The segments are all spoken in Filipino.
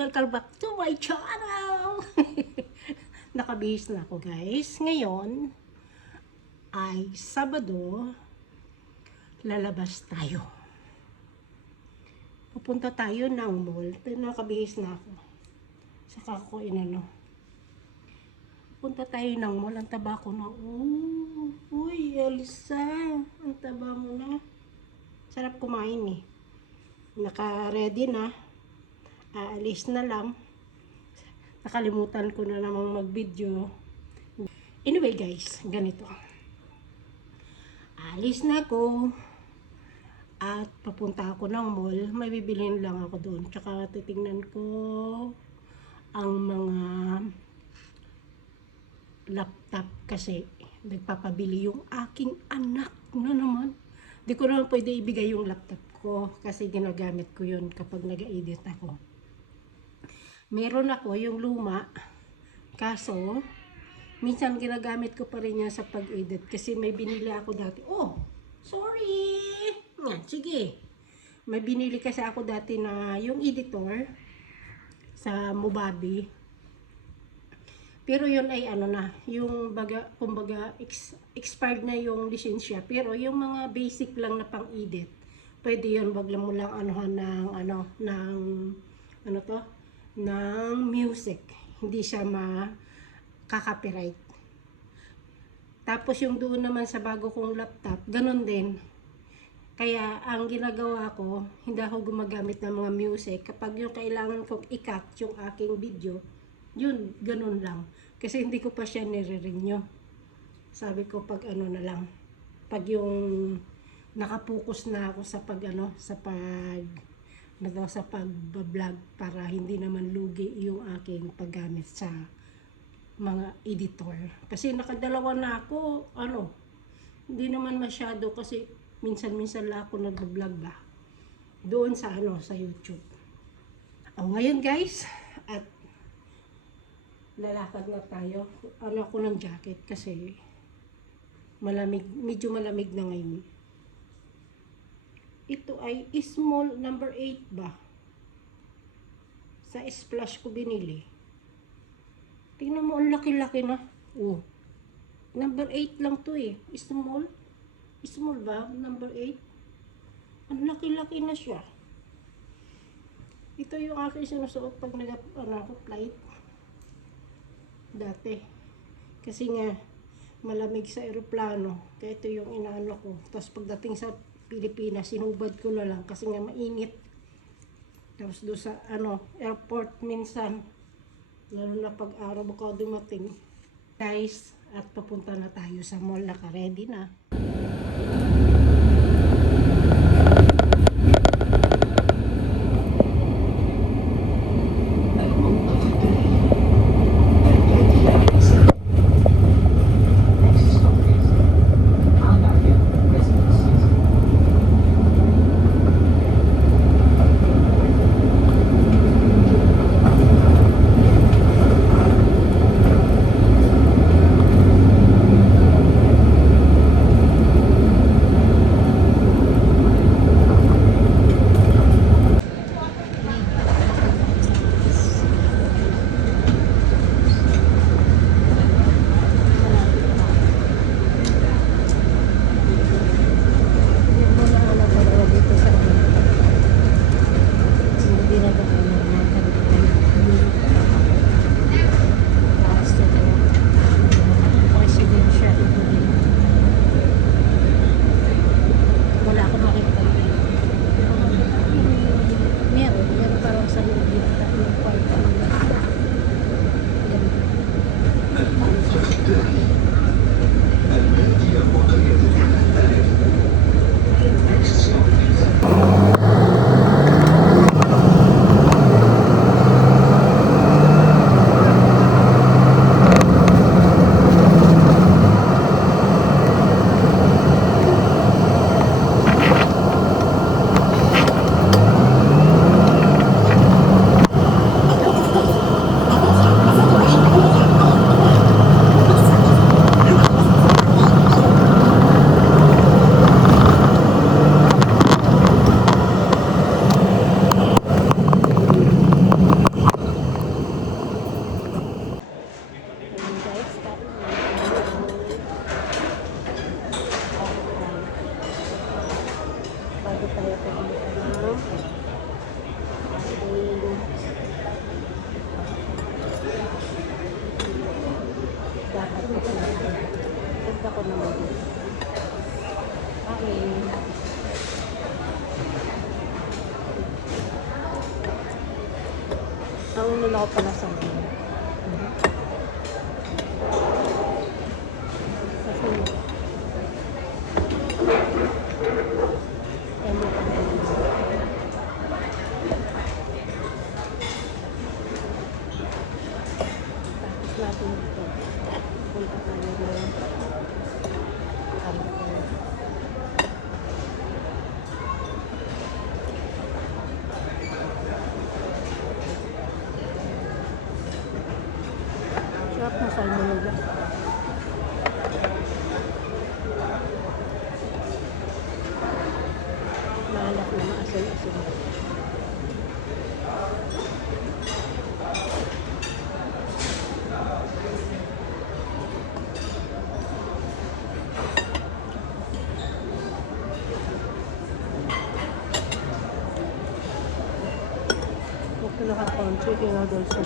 Welcome back to my channel! Nakabihis na ako guys. Ngayon ay Sabado. Lalabas tayo. Pupunta tayo ng mall. Nakabihis na ako. Saka ako inano. Punta tayo ng mall. Ang taba ko na. Uy, Elsa. Ang taba mo na. Sarap kumain eh. Naka-ready na. Aalis na lang. Nakalimutan ko na namang mag-video. Anyway guys, ganito. Aalis na ako. At papunta ako ng mall. May bibilhin lang ako doon. Tsaka titingnan ko ang mga laptop kasi nagpapabili yung aking anak na naman. Di ko naman pwede ibigay yung laptop ko kasi ginagamit ko yun kapag nag-edit ako. Meron ako yung luma, kaso minsan ginagamit ko pa rin yan sa pag-edit kasi may binili ako dati. Oh, sorry! Yan, sige. May binili kasi ako dati na yung editor sa Movavi. Pero yun ay ano na, yung kumbaga expired na yung lisensya. Pero yung mga basic lang na pang-edit, pwede yun, wag lang mo lang anuhan ng music. Hindi siya makaka-copyright. Tapos yung doon naman sa bago kong laptop, ganun din. Kaya ang ginagawa ko, hindi ako gumagamit ng mga music. Kapag yung kailangan kong i-cut yung aking video, yun, ganun lang. Kasi hindi ko pa siya nire-renew. Sabi ko pag ano na lang, pag yung nakapokus na ako sa pag-vlog para hindi naman lugi yung aking paggamit sa mga editor. Kasi nakadalawa na ako, hindi naman masyado kasi minsan-minsan lang ako nag-vlog ba doon sa sa YouTube. Ngayon guys, at lalakad na tayo. Ako ng jacket kasi malamig, medyo malamig na ngayon. Ito ay small number 8 ba? Sa Splash ko binili. Tingnan mo, ang laki-laki na. Oh. Number 8 lang to eh. Small. Small ba? Number 8. Ang laki-laki na siya. Ito yung aking sinusuot pag flight. Dati. Kasi nga, malamig sa eroplano. Kaya ito yung inaano ko. Tapos pagdating sa Pilipinas, sinubad ko na lang kasi nga mainit. Tapos doon sa airport minsan, lalo na pag araw baka dumating. Guys, at papunta na tayo sa mall, naka-ready na. Nangungulong ako pala sa mga. Kasi, ano pa ba? Tapos natin dito. Punta tayo ng Carrefour. Sarap na salmonella. Mahalap na maasin-asin. Ito nakakonsi, kinodolsa.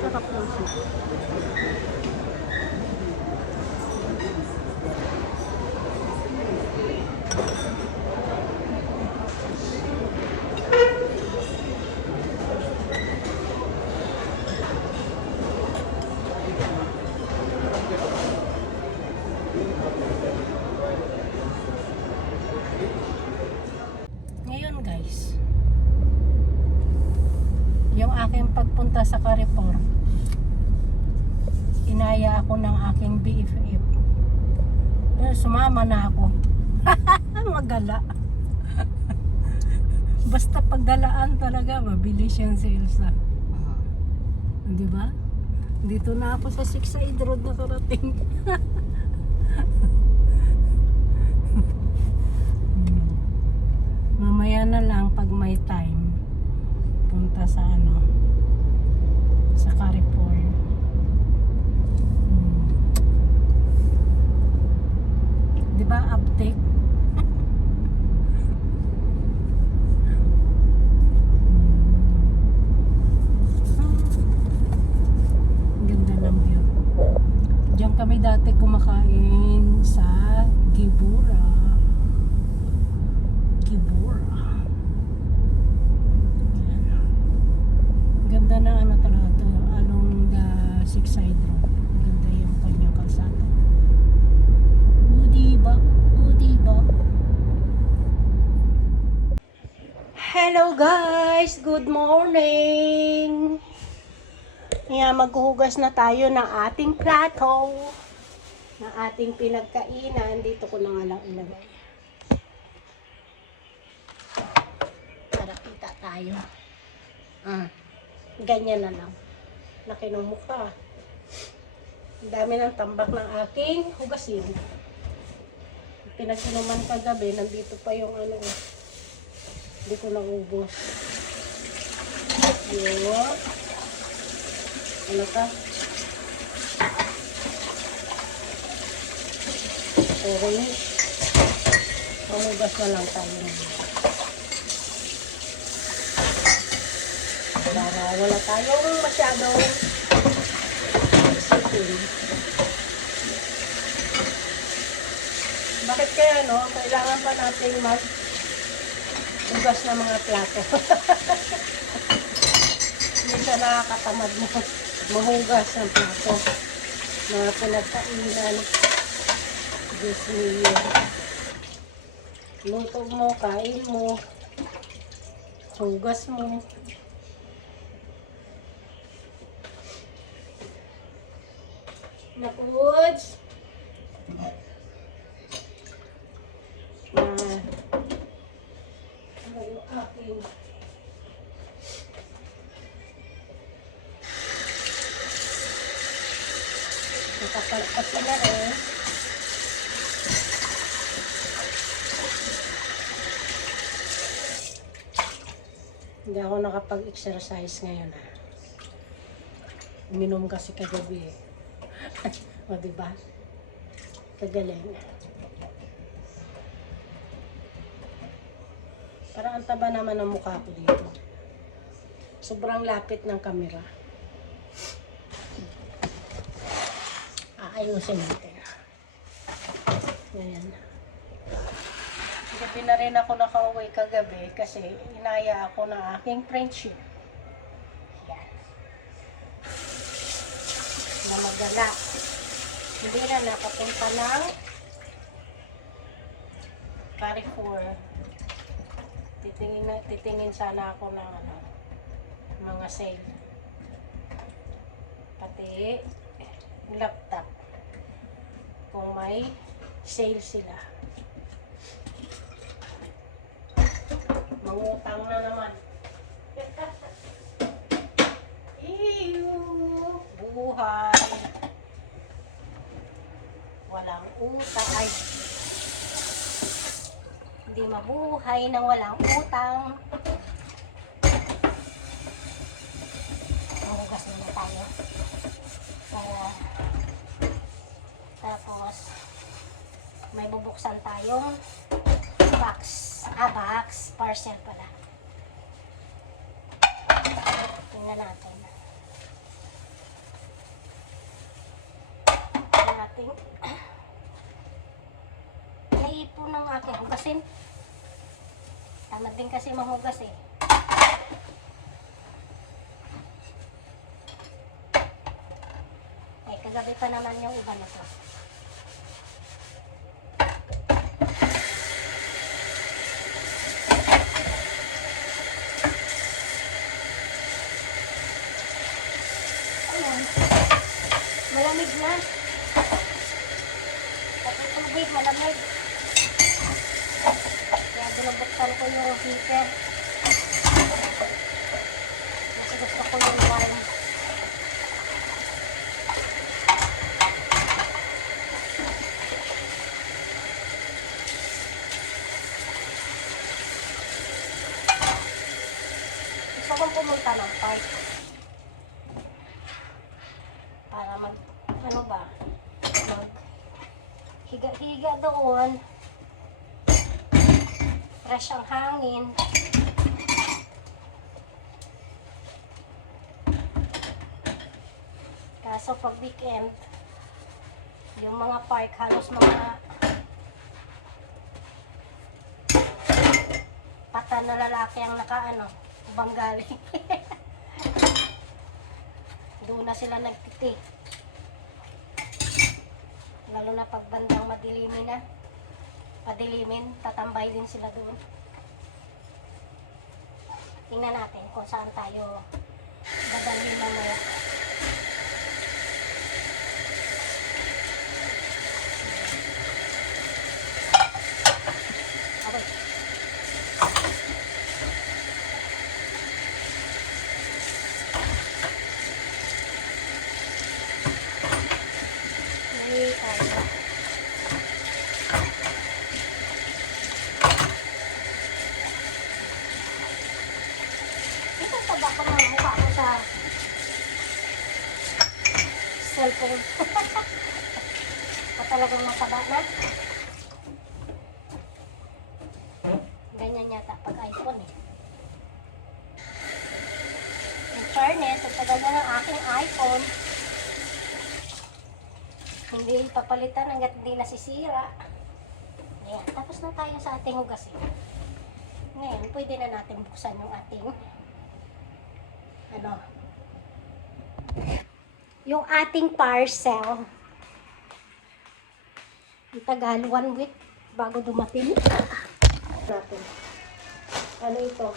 Sarap ng soup. Ngayon guys, yung aking pagpunta sa Carrefour, inaya ako ng aking BFF. Sumama na ako. Magala. Basta paggalaan talaga, mabilis yan si Elsa. Di ba? Dito na ako sa 6 Side Road nakarating. Mamaya na lang pag may time, punta sa sa Carrefour. Di ba uptake? Ganda ng view. Diyan kami dati kumakain sa Gibura. Ganda na talaga to, along the 6 Side Road. Ganda yung kanyang kalsada. Diba? Diba? Hello guys! Good morning! Kaya maghuhugas na tayo ng ating plato, ng ating pinagkainan. Dito ko na nga lang ilagay para kita tayo. Ganyan na lang. Laki ng mukha. Ang dami ng tambak ng aking hugasin. Pinag-inuman kagabi, nandito pa yung hindi ko naubos. Yun. Ano ka? Okay. Mahugas na lang tayo. Para wala tayong masyadong isipin. Bakit kaya kailangan pa natin mag-hugas ng mga plato. Hindi siya nakakatamad na mahugas ng plato. Mga pinagkainan. Diyos niyo. Luto mo, kain mo. Hugas mo. Nakuds. Yung aking nakapalpas na rin. Hindi ako nakapag-exercise ngayon ah. Uminom kasi kagabi eh. O diba? Kagaling. Parang ang taba naman ang mukha ko dito. Sobrang lapit ng camera. Aayusin natin. Ayan. Gabi na rin ako nakauwi kagabi kasi inaya ako ng aking friendship. Yan. Na magala. Hindi na nakapunta ng Carrefour. Titingin sana ako ng mga sale. Pati laptop. Kung may sale sila. Mangutang na naman. Ew! Buhay! Walang utang. Ay! Hindi mabuhay nang walang utang. Mahugas na tayo. Tapos, may bubuksan tayong box. Box. Parcel pala. Tingnan natin. Naipon ng aking hugasin. Tamad din kasi mahugas eh. Kagabi pa naman yung iba na to. Ayan. Malamig na. Pati tubig, malamig. Kaya binubuksan ko yung heater. Kasi gusto ko yung warm. Gusto kong pumunta ng park. Para mag higa-higa doon. Fresh ang hangin. Kaso pag weekend, yung mga park halos mga pata na lalaki ang banggali. Doon na sila nagtiti. Lalo na pag bandang padilimin, tatambay din sila doon. Tingnan natin kung saan tayo dadalhin mamaya. Okay. Ito taba ko ng mukha ko sa cellphone. Talagang mataba na. Ganyan yata pag iPhone eh. In fairness, ang tagal na ng aking iPhone. Hindi papalitan hanggat hindi nasisira. Ayan, tapos na tayo sa ating hugasin. Ngayon, pwede na natin buksan yung ating yung ating parcel. Ang tagal, 1 week bago dumating. Natin. Ano ito?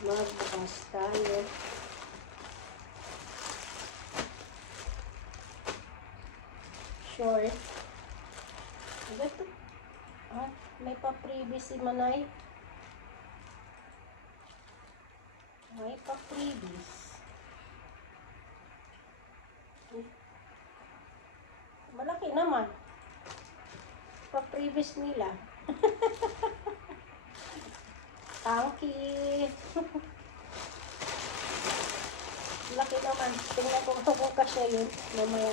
Magbukas tayo. Short. Ano ito? May pa-freebie si Manay. May pa-freebies. Malaki laki naman. Pa-previous nila. Tangki. Laki naman. Tingnan ko kung kasya yun. Mamaya.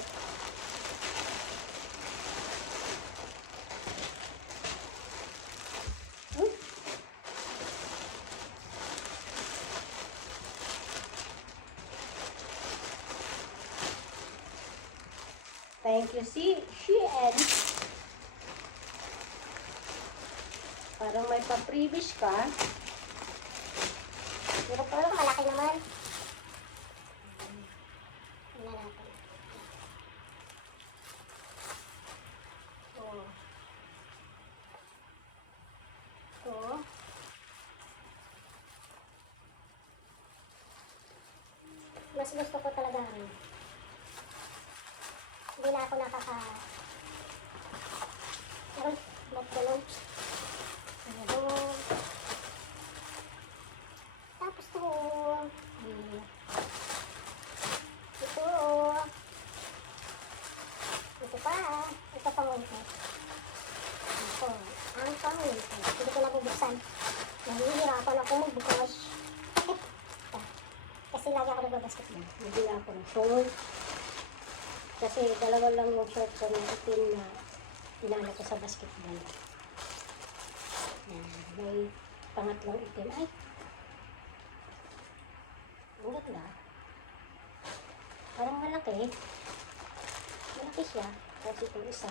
Thank you, Shein. Parang may pa-previous ka. Pero malaki naman. Tingnan natin. Oh. Ito. Mas gusto ko talaga hindi na ako magkulong. Ano. Tapos to. Ito. Ito pa. Ito pang winter. Ito. Ang pang winter. Hindi ko na bubuksan. Nahihirapan ako magbukas. Kasi lagi ako nagbabasketball. Hindi ako ng short. Kasi dalawa lang yung short ko na itim na tinala ko sa basketball. May pangatlong itim. Ay! Ang ganda. Parang malaki. Malaki siya. Kasi itong isa.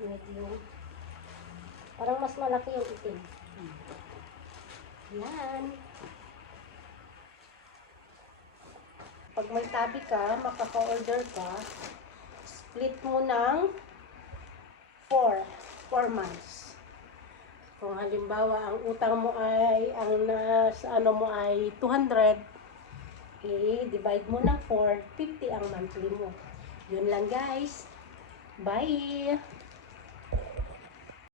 Medium. Parang mas malaki yung itim. Yan. Pag may tabi ka, makaka-order ka, split mo ng 4 months. Kung halimbawa, ang utang mo ay, ang nasa ano mo ay 200, i-divide mo ng 4, 50 ang monthly mo. Yun lang guys. Bye!